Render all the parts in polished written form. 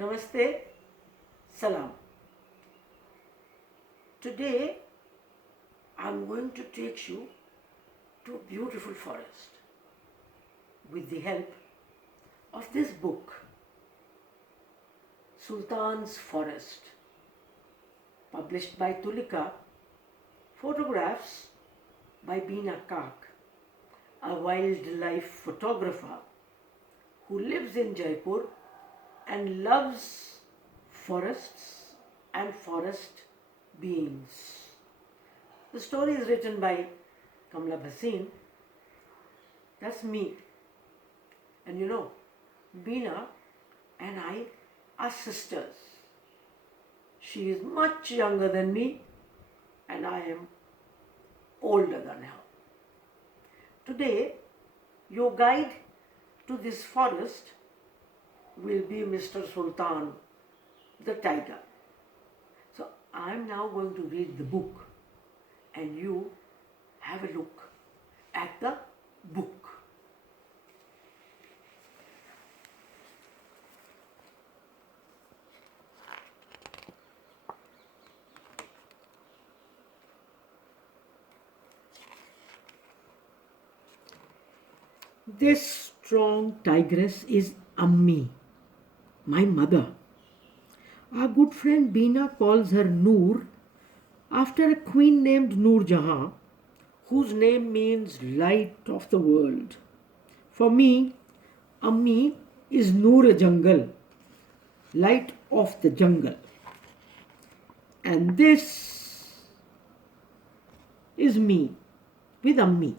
Namaste, Salam. Today I'm going to take you to a beautiful forest with the help of this book, Sultan's Forest, published by Tulika, photographs by Bina Kak, a wildlife photographer who lives in Jaipur and loves forests and forest beings. The story is written by Kamla Bhasin. That's me. And you know, Bina and I are sisters. She is much younger than me and I am older than her. Today, your guide to this forest will be Mr. Sultan, the tiger. So I am now going to read the book and you have a look at the book. This strong tigress is Ammi, my mother. Our good friend Bina calls her Noor after a queen named Noor Jahan, whose name means light of the world. For me, Ammi is Noor Jungle, light of the jungle. And this is me with Ammi.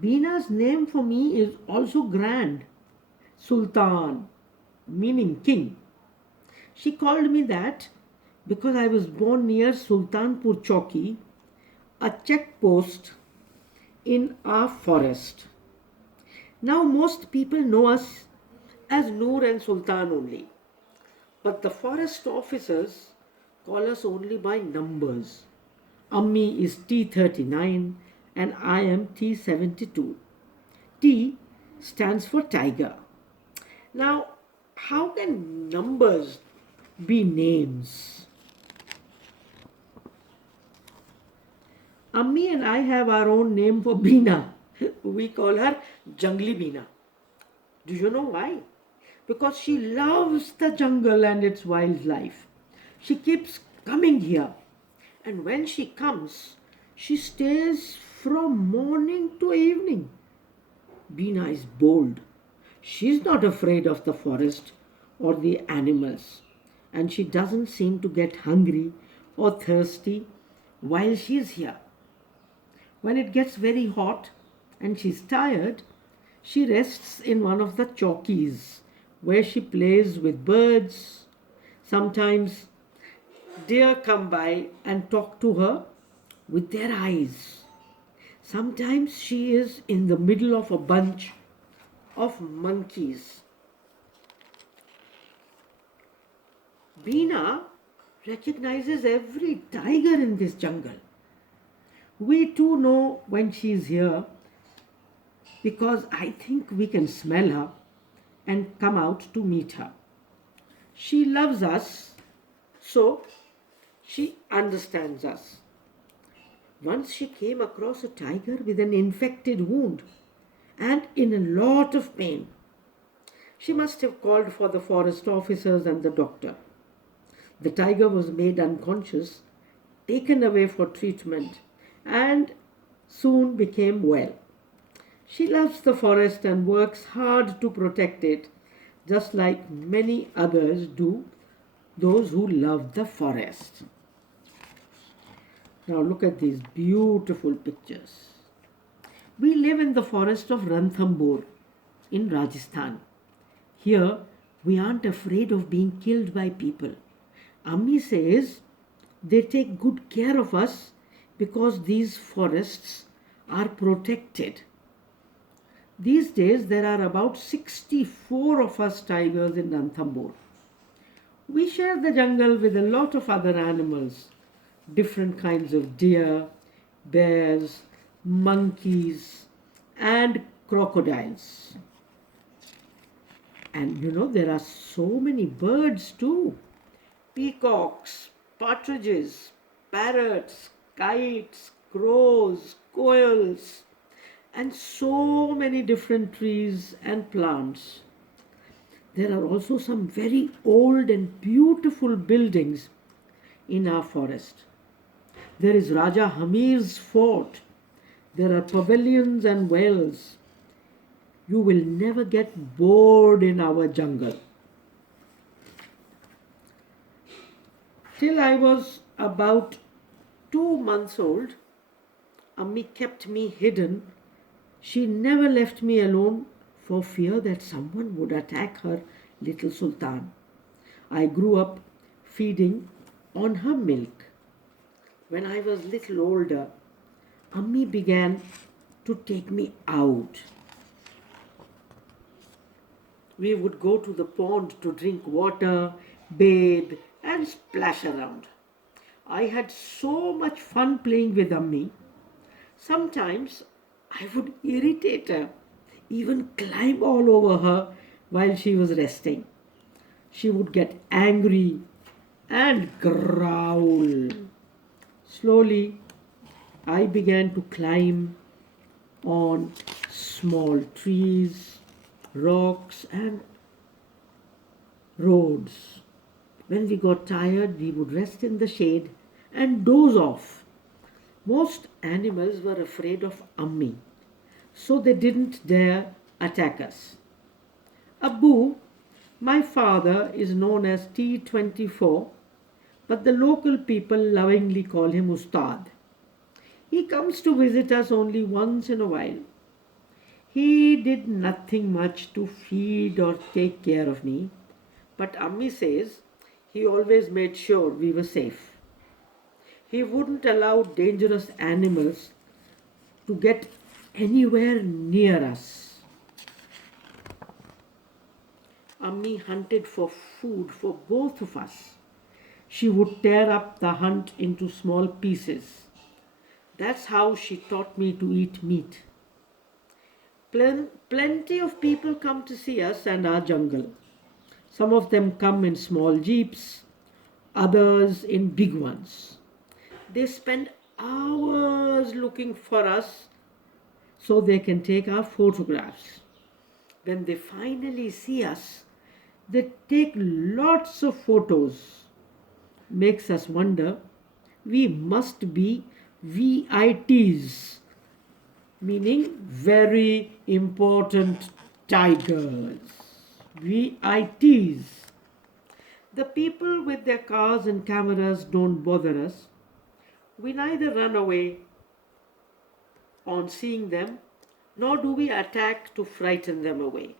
Bina's name for me is also grand, Sultan, meaning king. She called me that because I was born near Sultanpur Chowki, a checkpost in our forest. Now most people know us as Noor and Sultan only, but the forest officers call us only by numbers. Ammi is T39 and I am T72. T stands for tiger. Now, how can numbers be names? Ammi and I have our own name for Bina. We call her Jungly Bina. Do you know why? Because she loves the jungle and its wildlife. She keeps coming here. And when she comes, she stays from morning to evening. Bina is bold. She's not afraid of the forest or the animals. And she doesn't seem to get hungry or thirsty while she's here. When it gets very hot and she's tired, she rests in one of the chowkis where she plays with birds. Sometimes deer come by and talk to her with their eyes. Sometimes she is in the middle of a bunch of monkeys. Bina recognizes every tiger in this jungle. We too know when she is here because I think we can smell her and come out to meet her. She loves us, so she understands us. Once she came across a tiger with an infected wound and in a lot of pain. She must have called for the forest officers and the doctor. The tiger was made unconscious, taken away for treatment, and soon became well. She loves the forest and works hard to protect it, just like many others do, those who love the forest. Now look at these beautiful pictures. We live in the forest of Ranthambore in Rajasthan. Here, we aren't afraid of being killed by people. Ammi says they take good care of us because these forests are protected. These days, there are about 64 of us tigers in Ranthambore. We share the jungle with a lot of other animals, different kinds of deer, bears, monkeys, and crocodiles. And there are so many birds too: peacocks, partridges, parrots, kites, crows, quails, and so many different trees and plants. There are also some very old and beautiful buildings in our forest. There is Raja Hamir's fort. There are pavilions and wells. You will never get bored in our jungle. Till I was about 2 months old, Ammi kept me hidden. She never left me alone for fear that someone would attack her little Sultan. I grew up feeding on her milk. When I was little older, Ammi began to take me out. We would go to the pond to drink water, bathe, and splash around. I had so much fun playing with Ammi. Sometimes I would irritate her, even climb all over her while she was resting. She would get angry and growl. Slowly, I began to climb on small trees, rocks, and roads. When we got tired, we would rest in the shade and doze off. Most animals were afraid of Ammi, so they didn't dare attack us. Abu, my father, is known as T24, but the local people lovingly call him Ustad. He comes to visit us only once in a while. He did nothing much to feed or take care of me, but Ammi says he always made sure we were safe. He wouldn't allow dangerous animals to get anywhere near us. Ammi hunted for food for both of us. She would tear up the hunt into small pieces. That's how she taught me to eat meat. Plenty of people come to see us and our jungle. Some of them come in small jeeps, others in big ones. They spend hours looking for us so they can take our photographs. When they finally see us, they take lots of photos. Makes us wonder, we must be VITs, meaning very important tigers. VITs. The people with their cars and cameras don't bother us. We neither run away on seeing them, nor do we attack to frighten them away.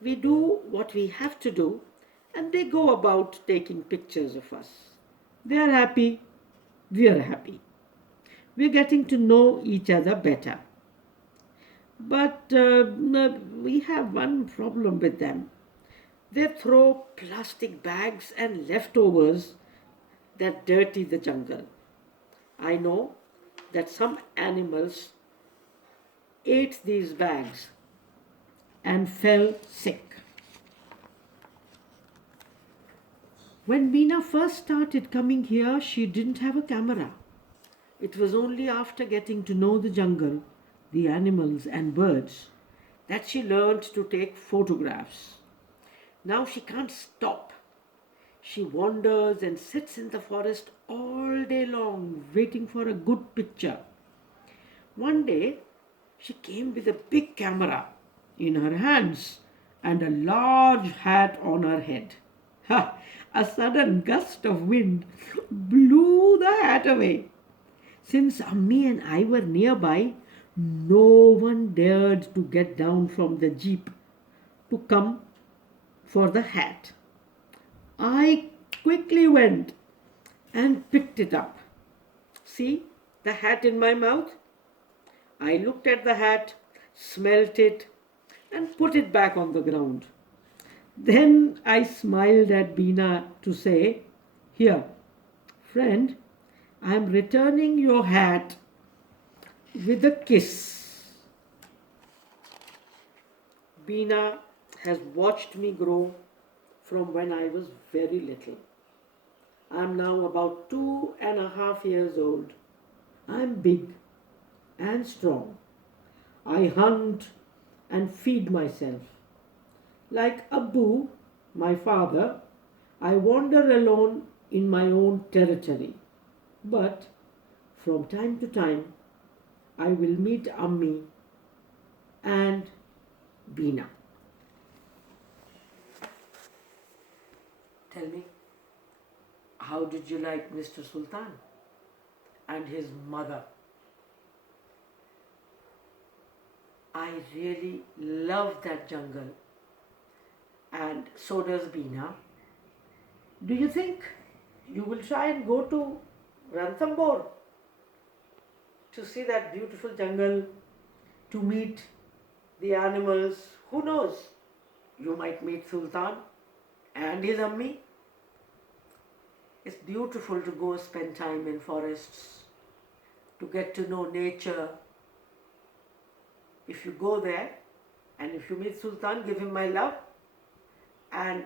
We do what we have to do, and they go about taking pictures of us. They are happy, we are happy. We are getting to know each other better. But we have one problem with them. They throw plastic bags and leftovers that dirty the jungle. I know that some animals ate these bags and fell sick. When Bina first started coming here, she didn't have a camera. It was only after getting to know the jungle, the animals and birds, that she learned to take photographs. Now she can't stop. She wanders and sits in the forest all day long, waiting for a good picture. One day, she came with a big camera in her hands and a large hat on her head. Ha! A sudden gust of wind blew the hat away. Since Ammi and I were nearby, no one dared to get down from the jeep to come for the hat. I quickly went and picked it up. See the hat in my mouth? I looked at the hat, smelt it, and put it back on the ground. Then I smiled at Bina to say, "Here, friend, I am returning your hat with a kiss." Bina has watched me grow from when I was very little. I am now about 2.5 years old. I am big and strong. I hunt and feed myself. Like Abbu, my father, I wander alone in my own territory. But from time to time, I will meet Ammi and Bina. Tell me, how did you like Mr. Sultan and his mother? I really love that jungle, and so does Bina. Do you think you will try and go to Ranthambore to see that beautiful jungle, to meet the animals? Who knows? You might meet Sultan and his Ammi. It's beautiful to go spend time in forests, to get to know nature. If you go there and if you meet Sultan, give him my love and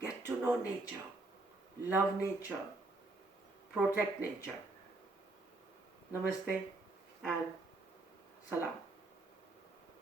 get to know nature, love nature, protect nature. Namaste and salam.